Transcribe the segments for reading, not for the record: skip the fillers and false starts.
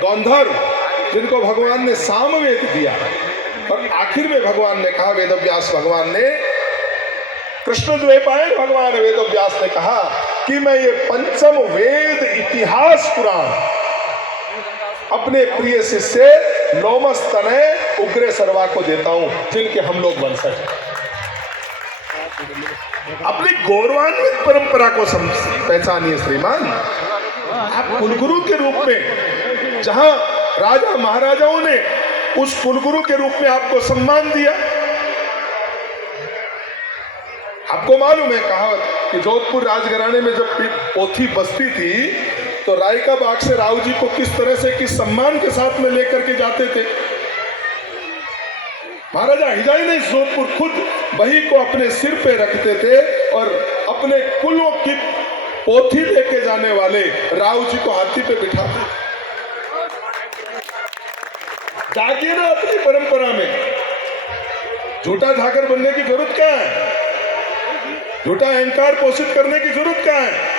गौंधर्व, जिनको भगवान ने सामवेद दिया। और आखिर में भगवान ने कहा, वेदव्यास भगवान ने, कृष्णद्वैपायन भगवान वेदव्यास ने कहा कि मैं ये पंचम वेद इतिहास पुराण अपने प्रिय शिष्य लोमस तनय उग्र सर्वा को देता हूं, जिनके हम लोग वंशज हैं। अपनी गौरवान्वित परंपरा को पहचानिए श्रीमान। आप कुलगुरु के रूप में, जहां राजा महाराजाओं ने उस कुलगुरु के रूप में आपको सम्मान दिया। आपको मालूम है कहावत कि जोधपुर राजघराने में जब पोथी बसती थी तो राय का बाग से राव जी को किस तरह से, किस सम्मान के साथ में लेकर के जाते थे। महाराजा हिजाई ने जोधपुर खुद बही को अपने सिर पे रखते थे और अपने कुलों की पोथी लेके जाने वाले राव जी को हाथी पे बिठाते। जागिए ना अपनी परंपरा में। झूठा ठाकर बनने की जरूरत क्या है? झूठा अहंकार पोषित करने की जरूरत क्या है?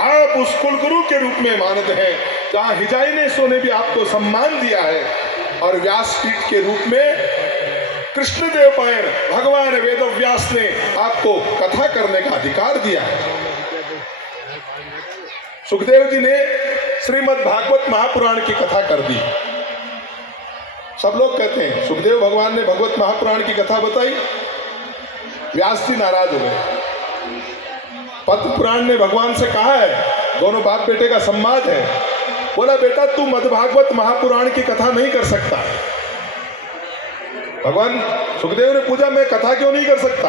आप उस कुलगुरु के रूप में मानते हैं जहां हिजाई ने सोने भी आपको सम्मान दिया है, और व्यासपीठ के रूप में कृष्णद्वैपायन भगवान वेदव्यास ने आपको कथा करने का अधिकार दिया है। सुखदेव जी ने श्रीमद् भागवत महापुराण की कथा कर दी। सब लोग कहते हैं सुखदेव भगवान ने भगवत महापुराण की कथा बताई, व्यास जी नाराज हो गए। पद्म पुराण ने भगवान से कहा है, दोनों बाप बेटे का संवाद है, बोला बेटा तू मद्भागवत महापुराण की कथा नहीं कर सकता। भगवान सुखदेव ने पूछा मैं कथा क्यों नहीं कर सकता?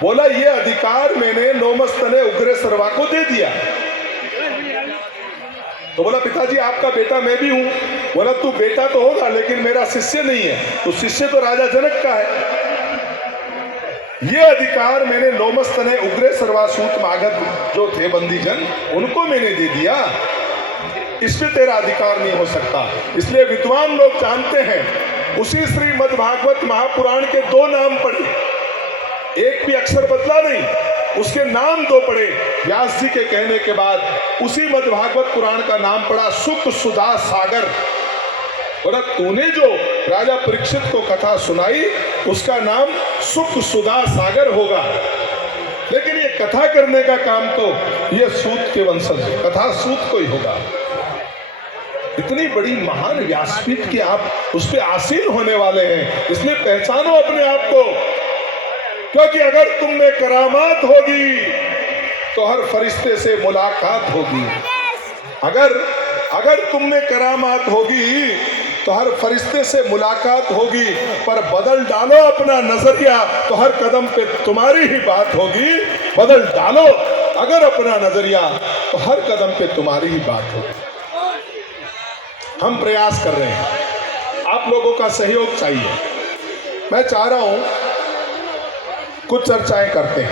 बोला ये अधिकार मैंने लोमस्तने उग्र सर्वा को दे दिया। तो बोला पिताजी आपका बेटा मैं भी हूं। बोला तू बेटा तो होगा लेकिन मेरा शिष्य नहीं है। तो शिष्य तो राजा जनक का है। ये अधिकार मैंने लोमस्तने उग्र सर्वासूत मागध जो थे बंदीजन, उनको मैंने दे दिया। इसमें तेरा अधिकार नहीं हो सकता। इसलिए विद्वान लोग जानते हैं उसी श्रीमद् भागवत महापुराण के दो नाम पढ़े, एक भी अक्षर बदला नहीं, उसके नाम दो पढ़े। व्यास जी के कहने के बाद उसी मद् भागवत पुराण का नाम पड़ा सुख सुधा सागर। बोला तूने जो राजा परीक्षित को कथा सुनाई उसका नाम सुख सुधा सागर होगा, लेकिन ये कथा करने का काम तो ये सूत के वंशज, कथा सूत को ही होगा। इतनी बड़ी महान व्यासपीठ की आप उस पर आसीन होने वाले हैं, इसलिए पहचानो अपने आप को। क्योंकि अगर तुम में करामात होगी तो हर फरिश्ते से मुलाकात होगी। अगर तुम में करामात होगी तो हर फरिश्ते से मुलाकात होगी, पर बदल डालो अपना नजरिया तो हर कदम पे तुम्हारी ही बात होगी। बदल डालो अगर अपना नजरिया तो हर कदम पे तुम्हारी ही बात होगी। हम प्रयास कर रहे हैं, आप लोगों का सहयोग चाहिए। मैं चाह रहा हूं कुछ चर्चाएं करते हैं।